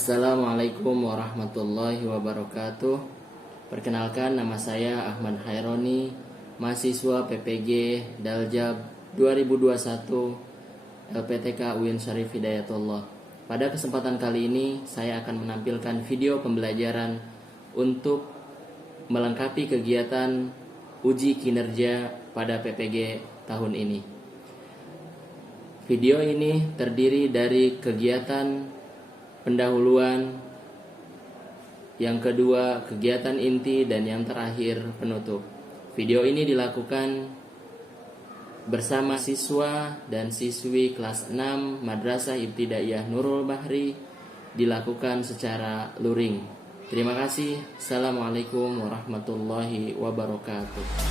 Assalamualaikum warahmatullahi wabarakatuh. Perkenalkan, nama saya Ahmad Haironi, mahasiswa PPG Daljab 2021 LPTK UIN Syarif Hidayatullah. Pada kesempatan kali ini saya akan menampilkan video pembelajaran untuk melengkapi kegiatan uji kinerja pada PPG tahun ini. Video ini terdiri dari kegiatan pendahuluan, yang kedua kegiatan inti, dan yang terakhir penutup. Video ini dilakukan bersama siswa dan siswi kelas 6 Madrasah Ibtidaiyah Nurul Bahri, dilakukan secara luring. Terima kasih. Assalamualaikum warahmatullahi wabarakatuh.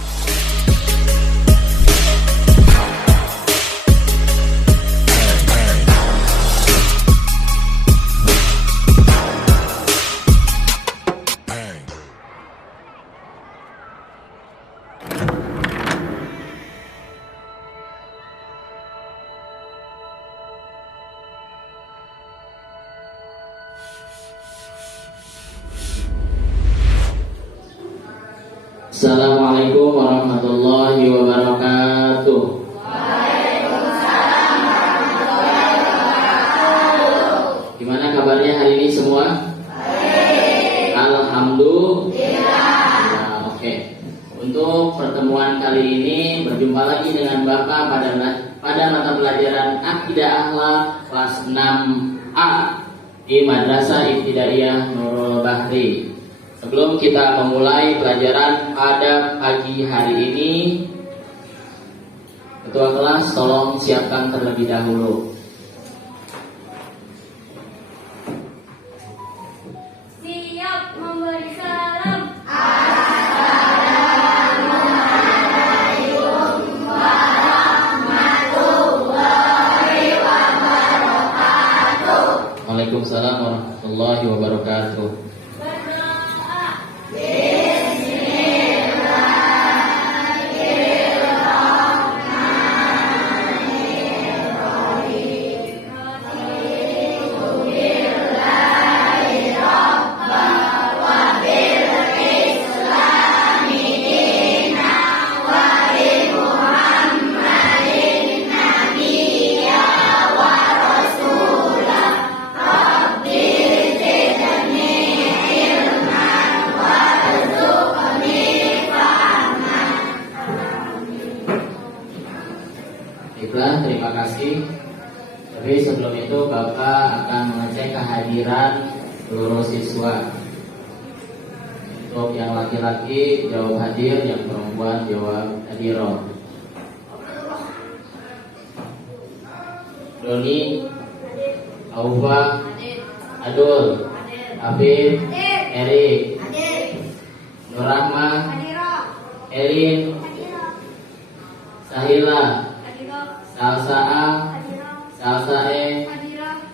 Assalamualaikum warahmatullahi wabarakatuh. Waalaikumsalam warahmatullahi wabarakatuh. Gimana kabarnya hari ini semua? Baik. Alhamdulillah. Nah, oke. Untuk pertemuan kali ini berjumpa lagi dengan Bapak pada mata pelajaran Aqidah Akhlak kelas 6A di Madrasah Ibtidaiyah Nurul Bahri. Sebelum kita memulai pelajaran pada pagi hari ini, Ketua kelas tolong siapkan terlebih dahulu. Siap memberi salam. Waalaikumsalam warahmatullahi wabarakatuh. Baiklah, terima kasih. Tapi sebelum itu Bapak akan mengecek kehadiran seluruh siswa. Untuk yang laki-laki jawab hadir, yang perempuan jawab hadiroh. Doni, Aufa, Adul, Afif, Erik, Nurrahma, Erin, Sahila, Salsa, Salsae,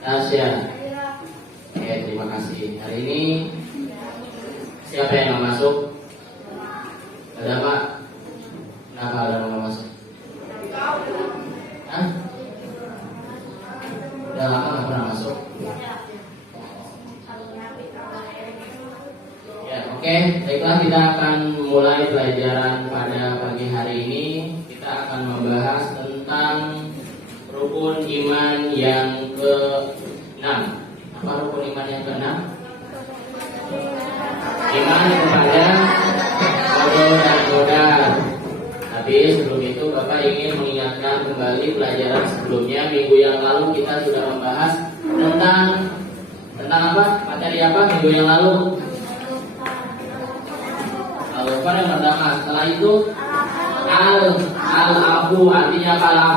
Tasya. Oke, terima kasih. Hari ini siapa yang mau masuk? Ada Pak? Kenapa ada yang mau masuk? Hah? Udah lama nggak pernah masuk? Ya, oke. Baiklah, kita akan mulai pelajaran pada pagi hari ini. Kita akan membahas tentang rukun iman yang ke-6. Apa rukun iman yang ke-6? Iman kepada qada dan qadar. Tapi sebelum itu Bapak ingin mengingatkan kembali pelajaran sebelumnya. Minggu yang lalu kita sudah membahas tentang apa? Materi apa minggu yang lalu? Al-Lupa yang pertama. Setelah itu Al-Afu artinya apa?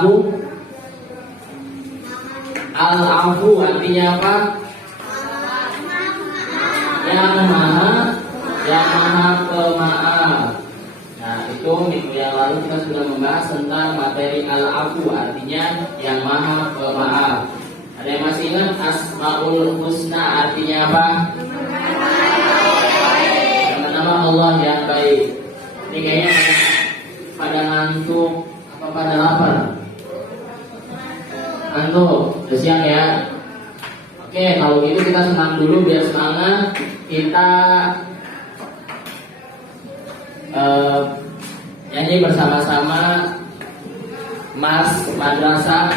Al-Afu artinya apa? Yang maha pemaaf. Nah, itu minggu yang lalu kita sudah membahas tentang materi Al-Afu artinya yang maha pemaaf. Ada yang masih ingat Asmaul Husna artinya apa? Nama Allah yang baik. Ini kayaknya pada ngantuk apa pada lapar? Ngantuk, udah siang ya. Oke, kalau gitu kita senam dulu biar semangat. Kita nyanyi bersama-sama Mars Madrasah.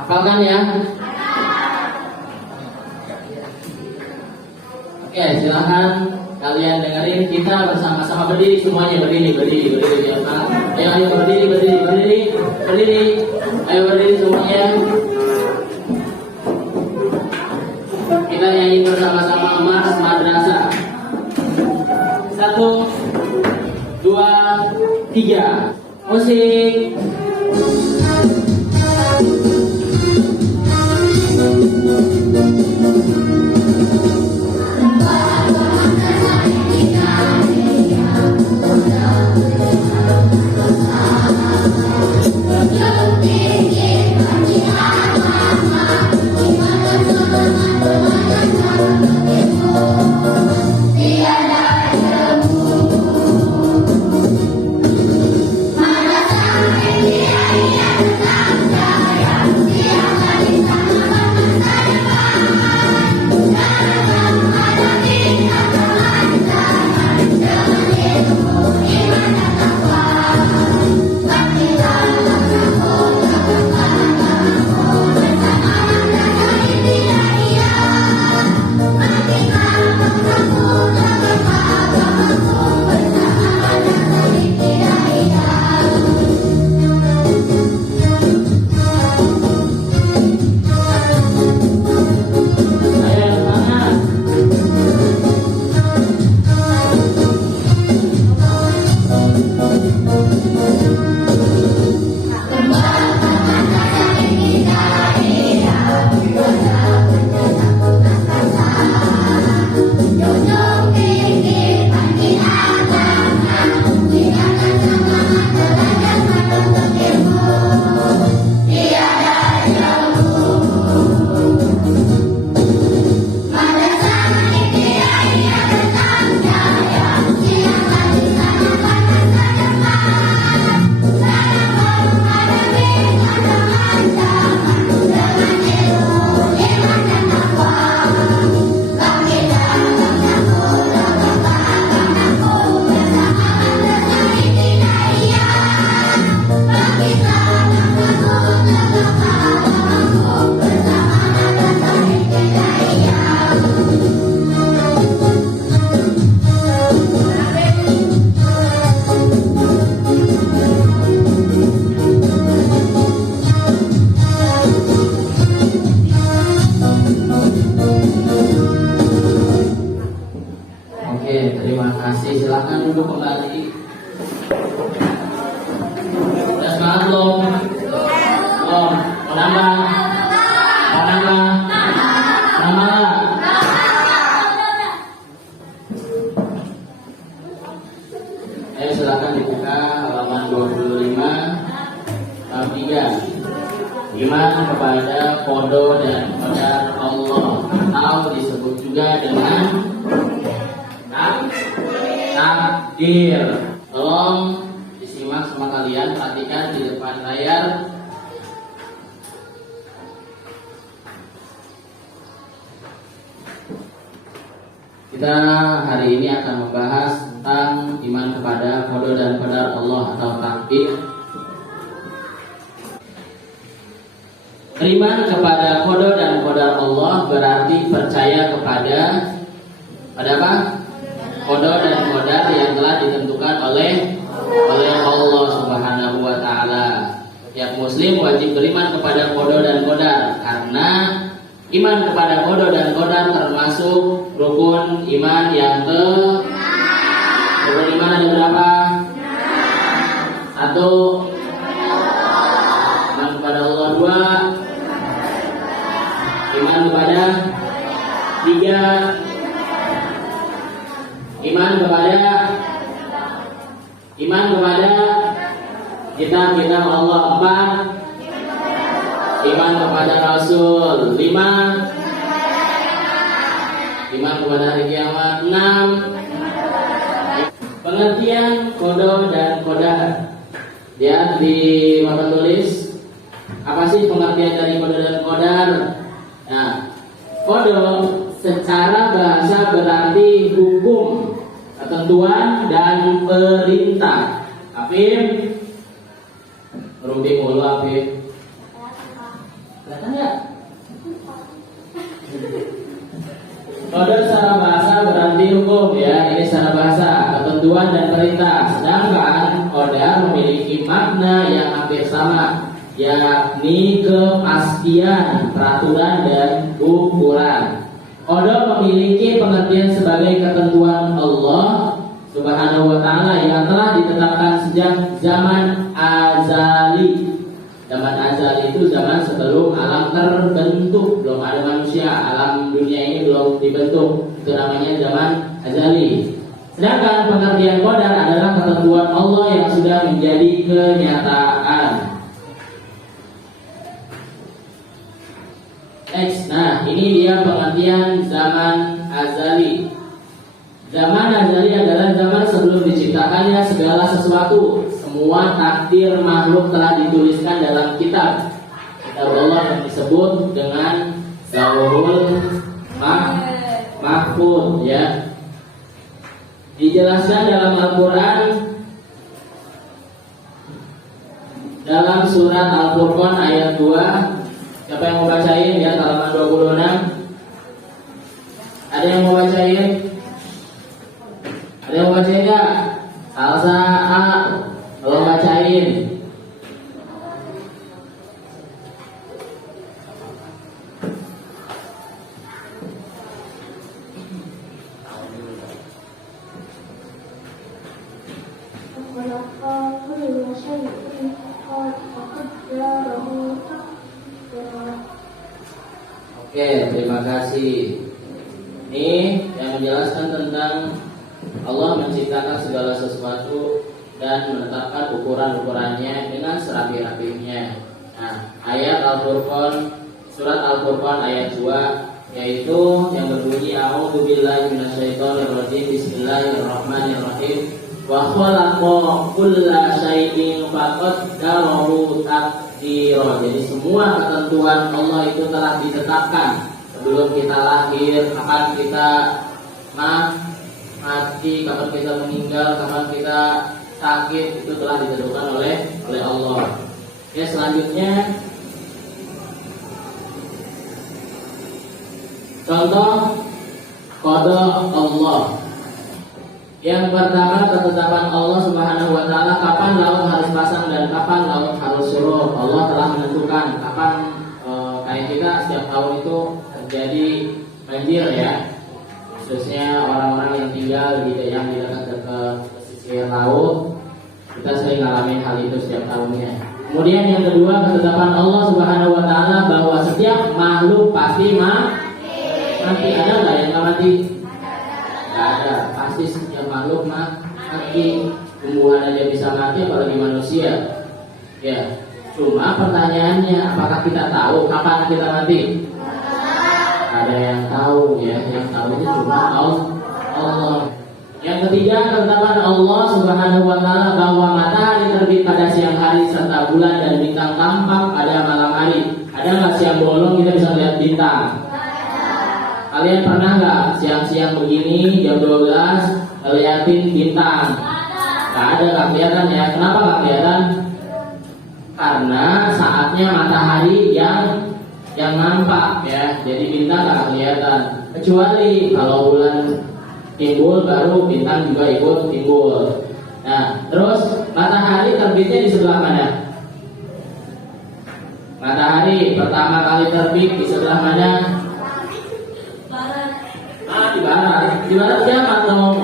Hafalkan ya. Oke, silahkan kalian dengerin. Kita bersama-sama berdiri semuanya, berdiri. Ayo berdiri. Ayo berdiri semuanya. Kita nyanyi bersama-sama Mars Madrasah. 1, 2, 3. Musik. Silakan duduk kembali. Udah semangat belum? Belum? Mau nambah? Nambah? Ayo silakan dibuka halaman 25 bab 3. Iman kepada qada dan qadar Allah, atau disebut juga dengan takdir. Tolong disimak sama kalian, perhatikan di depan layar. Kita hari ini akan membahas tentang iman kepada qada dan qadar Allah atau takdir. Beriman kepada qada dan qadar Allah berarti percaya kepada apa? Qada dan qadar yang telah ditentukan oleh Allah Subhanahu wa taala. Setiap muslim wajib beriman kepada qada dan qadar, karena iman kepada qada dan qadar termasuk rukun iman yang rukun iman ada berapa? 1, iman kepada Allah. 2, iman kepada 3, iman kepada kitab-kitab Allah. 4, iman kepada Rasul. 5, iman kepada hari kiamat. 6, pengertian qada dan qadar. Lihat di papan tulis, apa sih pengertian dari qada dan qadar? Nah, qada secara bahasa berarti hukum, ketentuan dan perintah. Afif, Rubi mulu Afif. Kelihatan nggak? Qada secara bahasa berarti hukum ya, ini secara bahasa, ketentuan dan perintah. Sedangkan qada memiliki makna yang hampir sama, yakni kepastian, peraturan dan ukuran. Qada memiliki pengertian sebagai ketentuan Allah Subhanahu wa ta'ala yang telah ditetapkan sejak zaman azali. Zaman azali itu zaman sebelum alam terbentuk, belum ada manusia, alam dunia ini belum dibentuk. Itu namanya zaman azali. Sedangkan pengertian qadar adalah ketentuan Allah yang sudah menjadi kenyataan. Next, nah ini dia pengertian zaman azali. Zaman azali adalah zaman sebelum diciptakannya segala sesuatu. Semua takdir makhluk telah dituliskan dalam kitab Allah yang disebut dengan Lauhul Mahfuz ya. Dijelaskan dalam Al-Quran dalam surat Al-Furqan ayat 2. Siapa yang mau bacain ya, halaman 26. Ada yang mau bacain? Ada yang mau bacain enggak? Salsa A, kalau bacain. Oke, terima kasih. Ini yang menjelaskan tentang Allah menciptakan segala sesuatu dan menetapkan ukuran-ukurannya dengan serapi-rapinya. Nah, ayat Al-Furqan, surat Al-Furqan ayat 2, yaitu yang berbunyi A'udzubillahi minasyaitonirrajim, Bismillahirrahmanirrahim. Wa khalaqa kulla syai'in faqaddarahu taqdira. Jadi semua ketentuan Allah itu telah ditetapkan sebelum kita lahir, kapan kita mati, kapan kita meninggal, kapan kita sakit, itu telah ditentukan oleh Allah. Ya, selanjutnya contoh qada Allah. Yang pertama, ketetapan Allah Subhanahu wa ta'ala kapan laut harus pasang dan kapan laut harus surut. Allah telah menentukan kapan kayak kita setiap tahun itu terjadi banjir ya. Khususnya orang-orang yang tinggal di dekat pesisir laut, kita sering ngalamin hal itu setiap tahunnya. Kemudian yang kedua, ketetapan Allah Subhanahu wa ta'ala bahwa setiap makhluk pasti mati. Ada nggak yang nggak mati? Nggak ada. Pasti setiap makhluk mati. Tumbuhan aja bisa mati, apalagi manusia. Ya. Cuma pertanyaannya, apakah kita tahu kapan kita mati? Ada yang tahu ya, yang tahu itu cuma Allah. Yang ketiga, ketetapan Allah Subhanahu wa ta'ala bahwa matahari terbit pada siang hari serta bulan dan bintang tampak pada malam hari. Ada nggak siang bolong kita bisa lihat bintang? Kalian pernah nggak siang-siang begini jam 12 liatin bintang? Nggak ada, nggak kelihatan ya. Kenapa nggak kelihatan? Karena saatnya matahari yang nampak ya, jadi bintang nggak kelihatan. Kecuali kalau bulan timbul baru bintang juga ikut timbul. Nah, terus matahari terbitnya di sebelah mana? Matahari pertama kali terbit di sebelah mana? Di barat. Di barat siapa dong?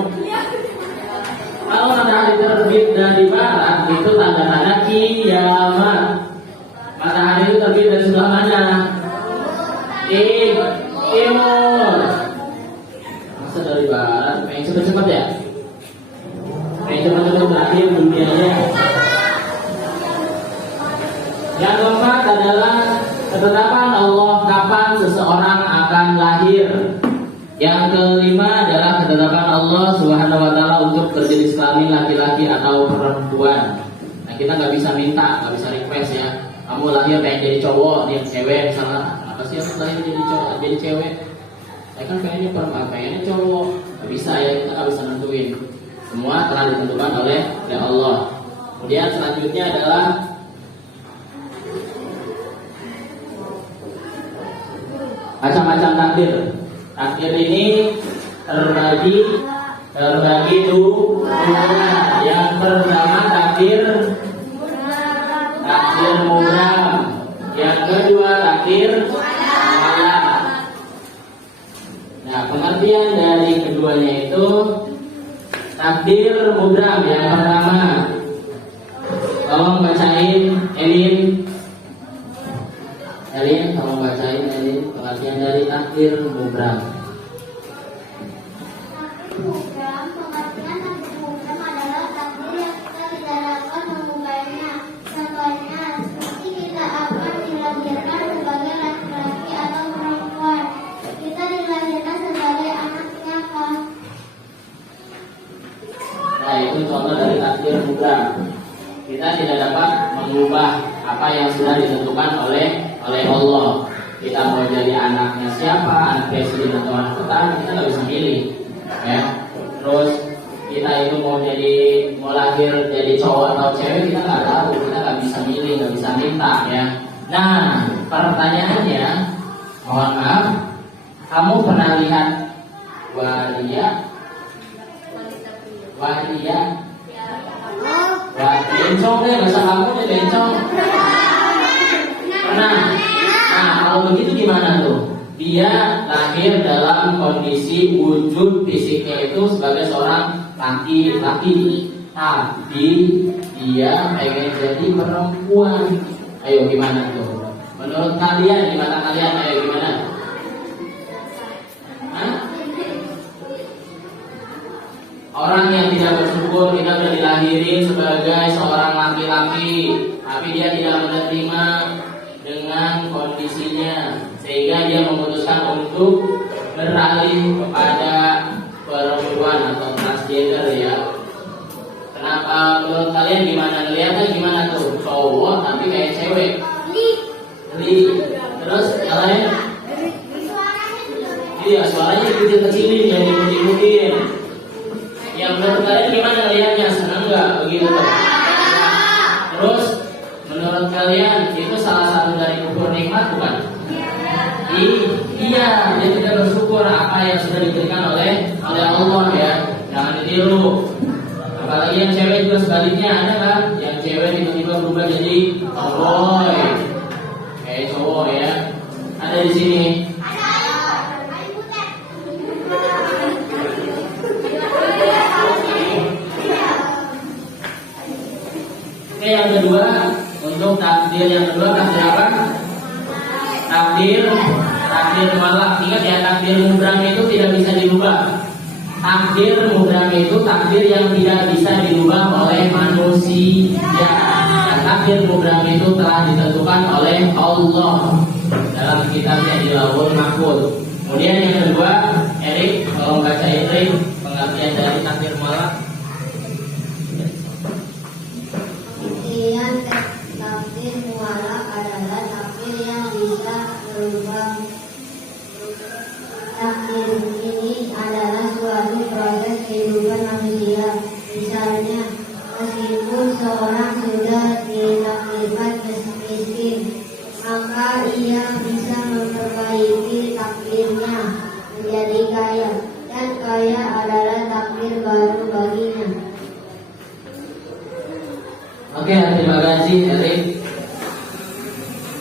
Kalau matahari terbit dari barat itu tanda-tanda kiamat. Matahari itu terbit dari sebelah mana? Timur. Masa dari barat? Pengen cepet-cepet ya? Pengen cepet-cepet berakhir dunianya. Yang keempat adalah ketetapan Allah kapan seseorang akan lahir. Yang kelima adalah ketetapan Allah Subhanahu wa ta'ala untuk berjenis kelamin laki-laki atau perempuan. Nah, kita nggak bisa minta, nggak bisa request ya. Kamu lahir pengen jadi cowok, dia cewek misalnya, apa sih aku lahir jadi cowok, jadi cewek? Saya kan pengennya perempuan, pengennya cowok, nggak bisa ya, kita nggak bisa nentuin. Semua telah ditentukan oleh Allah. Kemudian selanjutnya adalah macam-macam takdir. Takdir ini terbagi dua. Yang pertama takdir mubram. Yang kedua takdir mualaf. Nah, pengertian dari keduanya itu takdir mubram yang pertama. Tolong bacain Elin, tolong bacain Elin pengertian dari takdir mubram. Pengertian takdir mubram adalah takdir yang kita tidak dapat mengubahnya. Contohnya, seperti kita akan dilahirkan sebagai laki-laki atau perempuan. Kita dilahirkan sebagai anak siapa? Nah, itu contoh dari takdir mubram. Kita tidak dapat mengubah apa yang sudah ditentukan oleh Allah. Kita mau jadi anaknya siapa, anak presiden atau anak petani, kita nggak bisa milih, ya. Terus kita itu mau lahir jadi cowok atau cewek, kita nggak tahu, kita nggak bisa milih, nggak bisa minta, ya. Nah, pertanyaannya, mohon maaf, kamu pernah lihat waria? Wah, bencong deh, bahasa kamu deh bencong. Pernah? Nah, kalau begitu gimana tuh? Dia lahir dalam kondisi wujud fisiknya itu sebagai seorang laki-laki, tapi dia pengen jadi perempuan. Ayo gimana tuh? Menurut kalian, di mata kalian, ayo gimana? Hah? Orang yang tidak bersyukur, kita sudah dilahirin sebagai seorang laki-laki, tapi dia tidak menerima dengan kondisinya, sehingga dia memutuskan untuk beralih kepada perempuan atau transgender, ya. Kenapa menurut kalian gimana? Ngeliatnya gimana tuh? Cowok tapi kayak cewek. Terus kalian? Iya, suaranya kecil-kecilin, yang diputin-putin. Yang menurut kalian gimana ngeliatnya? Senang nggak begitu tuh? Terus menurut kalian itu salah satu dari kufur nikmat bukan? Iya, dia tidak bersyukur apa yang sudah diberikan oleh Allah, ya. Jangan ditiru. Apalagi yang cewek juga sebaliknya, ada kan? Yang cewek tiba-tiba berubah jadi tomboy, kayak cowok, ya. Ada di sini. Oke, yang kedua, untuk takdir yang kedua, takdir apa? Takdir mualaf. Ingat ya, takdir mubram itu tidak bisa dirubah. Takdir mubram itu takdir yang tidak bisa dirubah oleh manusia. Dan takdir mubram itu telah ditentukan oleh Allah dalam kitabnya di Lauhul Mahfuz. Kemudian yang kedua, Erik, tolong baca Erik pengertian dari takdir mualaf. Takdir mualaf adalah takdir yang bisa berubah. Takdir ini adalah suatu proses kehidupan manusia. Misalnya, meskipun seorang sudah ditakdirkan miskin, maka ia bisa memperbaiki takdirnya menjadi kaya, dan kaya adalah takdir baru baginya. Oke, terima kasih Erik.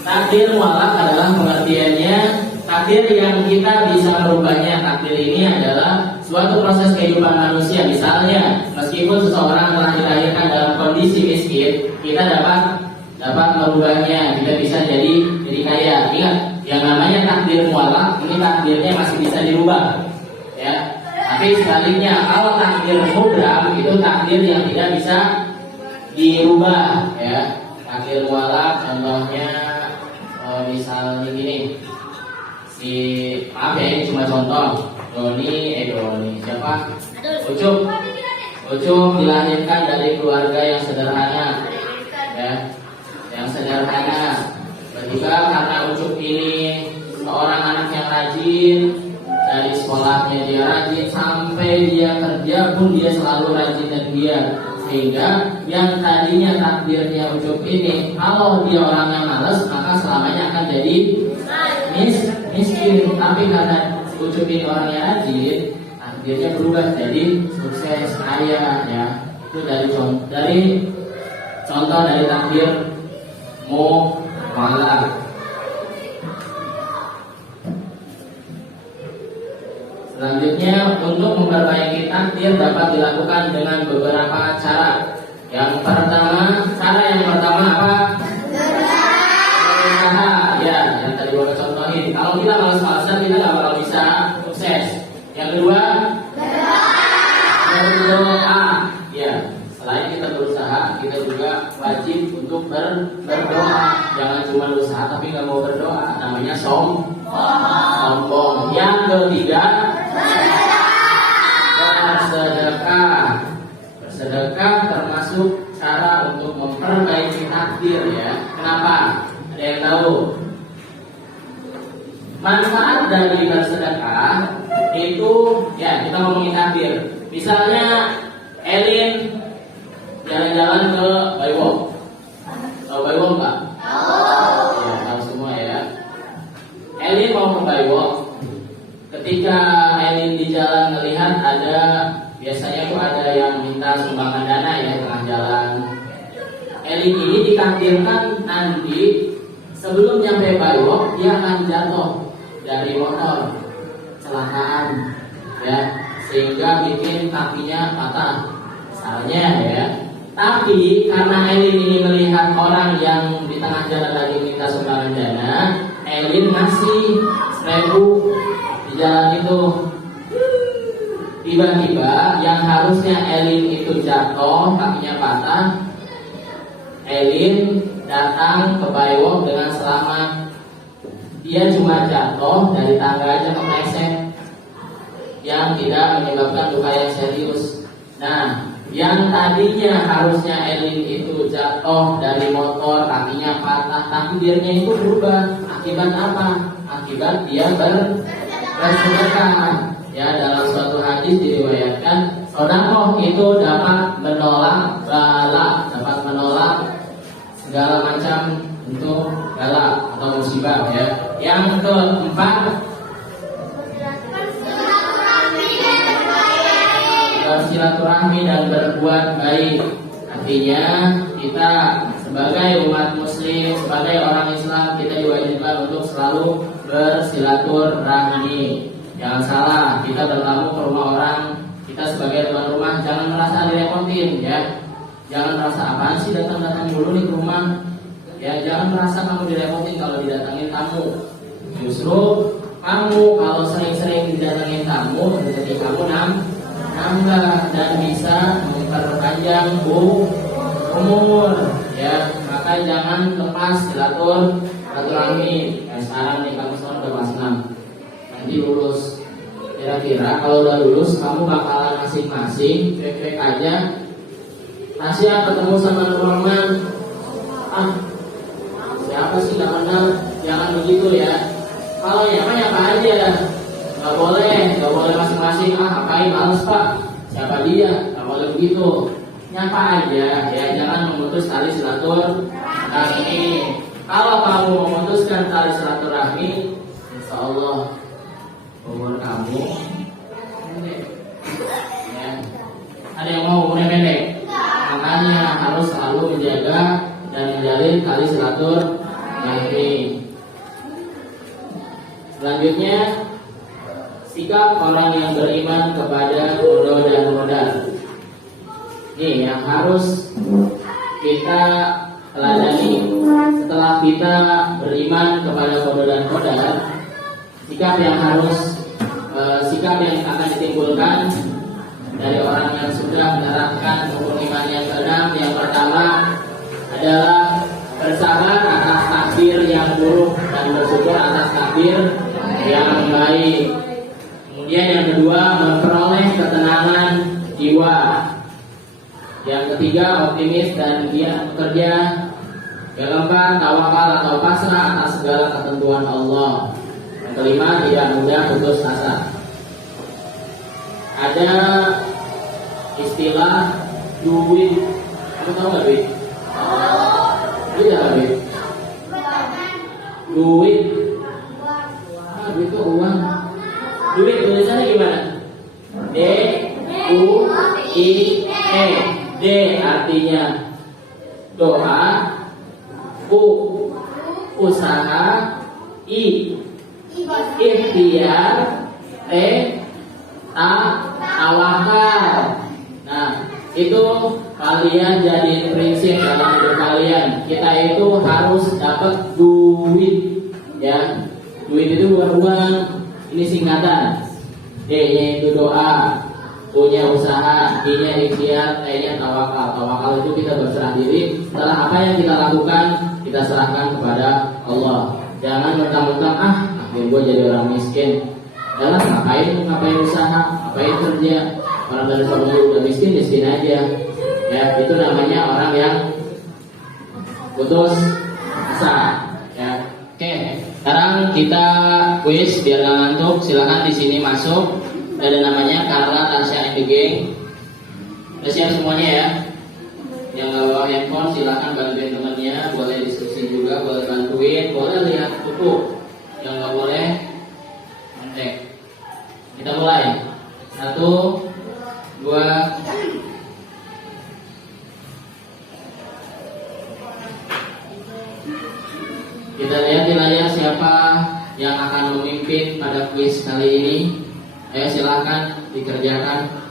Takdir mualaf adalah pengertiannya takdir yang kita bisa merubahnya. Takdir ini adalah suatu proses kehidupan manusia. Misalnya, meskipun seseorang telah dilahirkan dalam kondisi miskin, kita dapat merubahnya. Kita bisa jadi kaya. Ingat, yang namanya takdir mualaf ini takdirnya masih bisa dirubah, ya. Tapi sebaliknya, kalau takdir mubram itu takdir yang tidak bisa dirubah, ya. Takdir mualaf contohnya misalnya gini, maaf ya, ini cuma contoh. Doni siapa? Ucup dilahirkan dari keluarga yang sederhana. sederhana. Tiba-tiba karena Ucup ini seorang anak yang rajin, dari sekolahnya dia rajin sampai dia kerja pun dia selalu rajin dan giat, sehingga yang tadinya takdirnya Ucup ini kalau dia orangnya malas maka selamanya akan jadi miskin. Tapi karena Ucup ini orangnya rajin, takdirnya berubah jadi sukses kaya ya. Itu dari contoh dari takdir mu'alaf. Selanjutnya, untuk memperbaiki takdir dapat dilakukan dengan beberapa cara. Yang pertama apa? Berusaha. Ya, yang tadi gua contohin. Kalau kita malas-malasan kita nggak bakal bisa sukses. Yang kedua, berdoa. Ya, selain kita berusaha, kita juga wajib untuk berdoa. Jangan cuma berusaha tapi nggak mau berdoa. Namanya sombong. Yang ketiga, bersedekah termasuk cara untuk memperbaiki takdir ya. Kenapa? Ada yang tahu? Manfaat dari bersedekah itu ya, kita ngomongin takdir. Misalnya Elin jalan-jalan ke Baiwong. Tahu Baiwong nggak? Tahu. Ya, tahu semua ya. Elin mau ke Baiwong. Ketika Elin di jalan melihat biasanya tuh ada yang minta sumbangan dana ya tengah jalan. Elin ini ditakdirkan nanti sebelum nyampe Baiwong dia akan jatuh dari motor, kecelakaan ya, sehingga bikin kakinya patah misalnya ya. Tapi karena Elin ini melihat orang yang di tengah jalan lagi minta sumbangan dana, Elin ngasih 1.000 di jalan itu. Tiba-tiba yang harusnya Elin itu jatuh, kakinya patah, Elin datang ke Baiwong dengan selamat. Dia cuma jatuh dari tangga aja kepleset, yang tidak menyebabkan luka yang serius. Nah, yang tadinya harusnya Elin itu jatuh dari motor, kakinya patah, takdirnya itu berubah. Akibat apa? Akibat dia bersedekah. Ya, dalam suatu hadis diriwayatkan, sedekah itu dapat menolak bala, dapat menolak segala macam bentuk bala atau musibah ya. Yang keempat, bersilaturahmi dan berbuat baik. Artinya kita sebagai umat muslim, sebagai orang Islam, kita diwajibkan untuk selalu bersilaturahmi. Jangan salah, kita bertamu ke rumah orang, kita sebagai tuan rumah jangan merasa direpotin ya. Jangan merasa apaan sih datang-datang dulu nih ke rumah. Ya, jangan merasa kamu direpotin kalau didatangin tamu. Justru kamu kalau sering-sering didatangin tamu, berarti kamu nambah dan bisa memperpanjang umur ya. Maka jangan lepas silaturahmi. Sekarang nih kamu sekarang udah kelas 6, nanti lulus. Kira-kira kalau udah lulus kamu bakalan masing-masing cuek-cuek aja. Tasya ketemu sama Nurman, siapa sih gak kenal? Jangan begitu ya. Kalau nyapa aja, gak boleh masing-masing. Ngapain, males pak, siapa dia? Gak boleh begitu. Nyapa aja ya, jangan memutus tali silaturahmi. Kalau kamu memutuskan tali silaturahmi, insya Allah umur kamu pendek ya. Ada yang mau umurnya pendek? Makanya harus selalu menjaga dan menjalin tali silaturahmi. Selanjutnya, sikap orang yang beriman kepada qada dan qadar. Ini yang harus kita teladani. Setelah kita beriman kepada qada dan qadar, sikap yang akan ditimbulkan dari orang yang sudah menerapkan rukun iman yang keenam. Yang pertama adalah bersabar atas takdir yang buruk dan bersyukur atas takdir yang baik. Kemudian yang kedua, memperoleh ketenangan jiwa. Yang ketiga, optimis dan giat bekerja. Yang keempat, tawakal atau pasrah atas segala ketentuan Allah. Yang kelima, tidak mudah putus asa. Ada istilah duit. Kamu tahu nggak duit? Duit apa duit? Duit. Duit itu uang. Duit tulisannya gimana? D-U-I-E. D artinya doa, U usaha, I ikhtiar, T tawakal. Nah, itu kalian jadi prinsip dalam hidup kalian. Kita itu harus dapat duit, ya. Duit itu bukan uang, ini singkatan. D-nya itu doa, U-nya usaha, I-nya ikhtiar, T-nya tawakal. Tawakal itu kita berserah diri. Setelah apa yang kita lakukan, kita serahkan kepada Allah. Jangan mentang-mentang akhir gue jadi orang miskin. Jangan ngapain usaha, ngapain kerja. Orang dari sebelumnya udah miskin aja. Ya, itu namanya orang yang putus asa. Ya, oke. Sekarang kita kuis biar nggak ngantuk. Silakan di sini masuk. Ada namanya Carla, Tasya, and the Gang. Udah siap semuanya ya? Yang nggak bawa handphone silakan bantuin temannya. Boleh diskusi juga, boleh bantuin, boleh lihat buku. Yang nggak boleh cek. Kita mulai. 1, 2. Kita lihat di layar siapa yang akan memimpin pada kuis kali ini. Ayo silakan dikerjakan.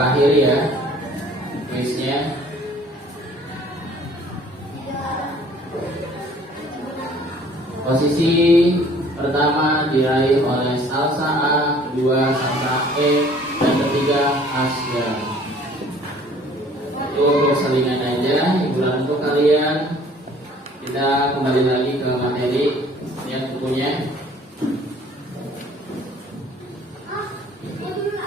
Akhiri ya kuisnya. Posisi pertama diraih oleh Salsa A, kedua Salsa E, dan ketiga Asya. Itu untuk selingan aja, hiburan untuk kalian. Kita kembali lagi ke materi. Lihat bukunya.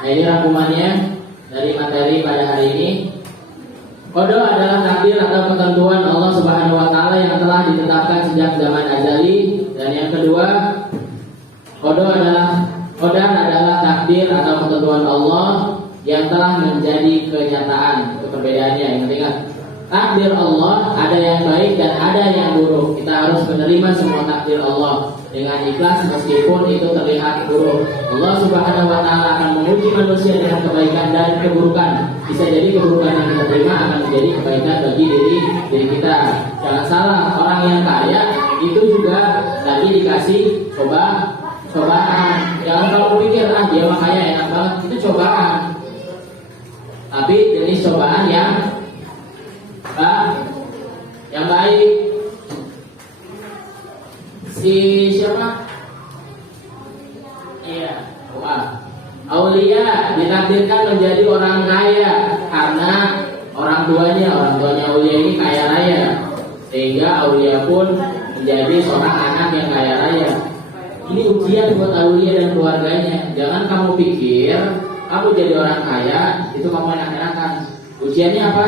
Nah, ini rangkumannya dari materi pada hari ini. Qada adalah takdir atau ketentuan Allah Subhanahu wa taala yang telah ditetapkan sejak zaman azali. Dan yang kedua, qada adalah takdir atau ketentuan Allah yang telah menjadi kenyataan. Itu perbedaannya. Ingat, takdir Allah ada yang baik dan ada yang buruk. Kita harus menerima semua takdir Allah dengan ikhlas meskipun itu terlihat buruk. Allah Subhanahu wa taala akan menguji manusia dengan kebaikan dan keburukan. Bisa jadi keburukan yang kita terima akan menjadi kebaikan bagi diri kita. Jangan salah, orang yang kaya itu juga tadi dikasih cobaan. Jangan kalau pikir dia mah kaya enak banget, itu cobaan. Tapi jenis cobaan yang baik. Si siapa? Iya, Aulia ditakdirkan menjadi orang kaya karena orang tuanya Aulia ini kaya raya, sehingga Aulia pun menjadi seorang anak yang kaya raya. Ini ujian buat Aulia dan keluarganya. Jangan kamu pikir kamu jadi orang kaya itu kamu enak-enakan. Ujiannya apa?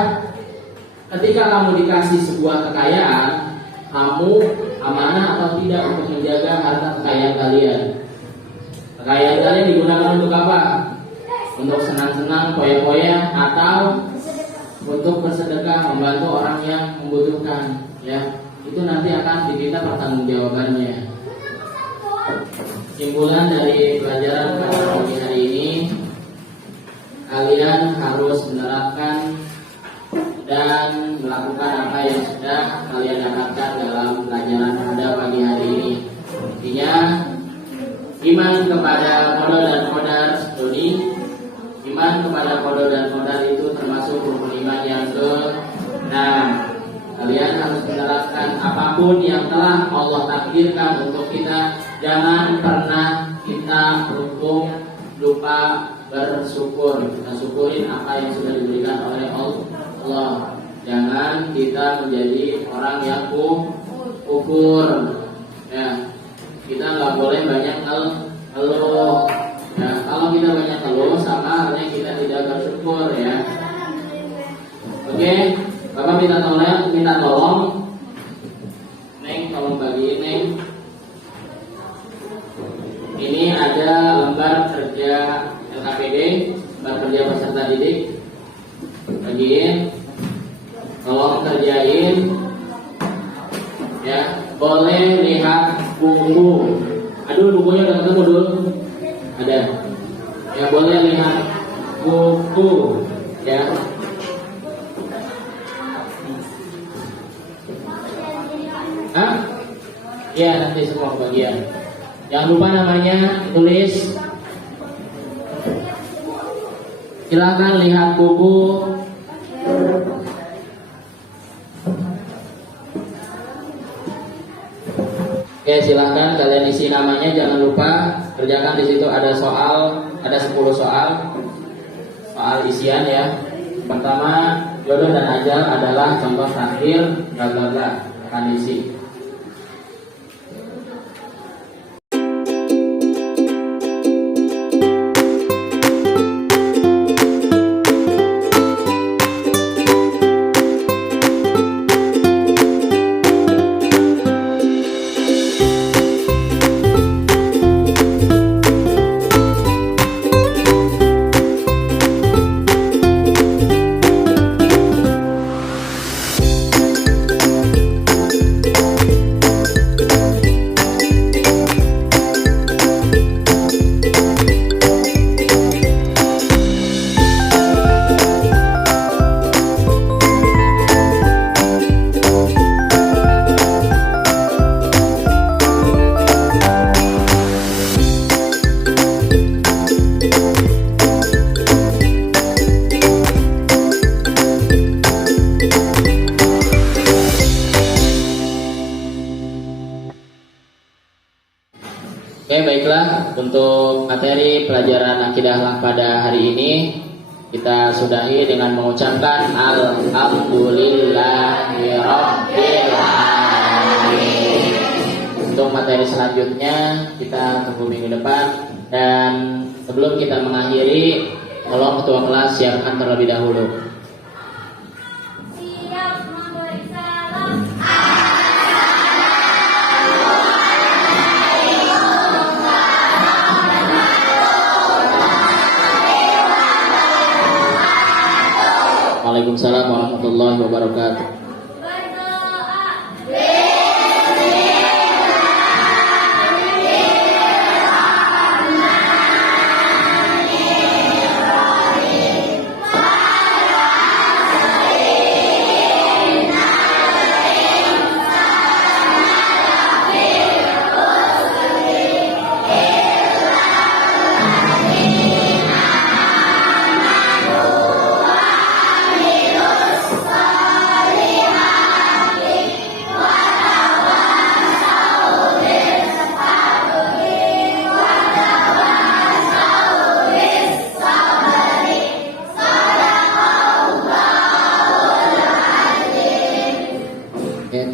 Ketika kamu dikasih sebuah kekayaan, kamu amanah atau tidak untuk menjaga harta kekayaan kalian. Kekayaan kalian digunakan untuk apa? Untuk senang-senang, poya-poya, atau untuk bersedekah, membantu orang yang membutuhkan. Ya, itu nanti akan diminta pertanggungjawabannya. Kesimpulan dari pelajaran pada pagi hari ini, harus menerapkan dan melakukan apa yang sudah kalian dapatkan dalam pelajaran pada pagi hari ini. Intinya iman kepada qada dan qadar studi. Iman kepada qada dan qadar itu termasuk rukun iman yang ke-6. Kalian harus menerapkan apapun yang telah Allah takdirkan untuk kita. Jangan pernah kita lupa bersyukur. Kita syukurin apa yang sudah diberikan oleh Allah. Jangan kita menjadi orang yang kufur. Ya, kita nggak boleh banyak ngeluh. Ya, kalau kita banyak ngeluh sama halnya kita tidak bersyukur ya. Oke, Bapak minta tolong. Neng, tolong bagiin Neng. Ini ada lembar kerja LKPD, lembar kerja peserta didik. Bagiin, tolong kerjain. Ya, boleh lihat buku. Aduh, bukunya udah ketemu dulu. Ada. Ya, boleh lihat buku. Ya. Hah? Ya, nanti semua bagian. Jangan lupa namanya tulis. Silakan lihat buku. Oke, silakan kalian isi namanya. Jangan lupa kerjakan. Di situ ada soal, ada 10 soal isian ya. Pertama, jodoh dan ajal adalah contoh takdir, bla bla bla. Akan isi. Oke, baiklah, untuk materi pelajaran akidah pada hari ini kita sudahi dengan mengucapkan alhamdulillahirabbil alamin. Untuk materi selanjutnya kita tunggu minggu depan, dan sebelum kita mengakhiri, tolong ketua kelas siapkan terlebih dahulu. Siap memberi salam. Waalaikumsalam warahmatullahi wabarakatuh.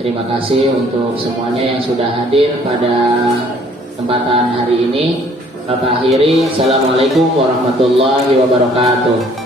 Terima kasih untuk semuanya yang sudah hadir pada kesempatan hari ini. Bapak akhiri, Assalamualaikum warahmatullahi wabarakatuh.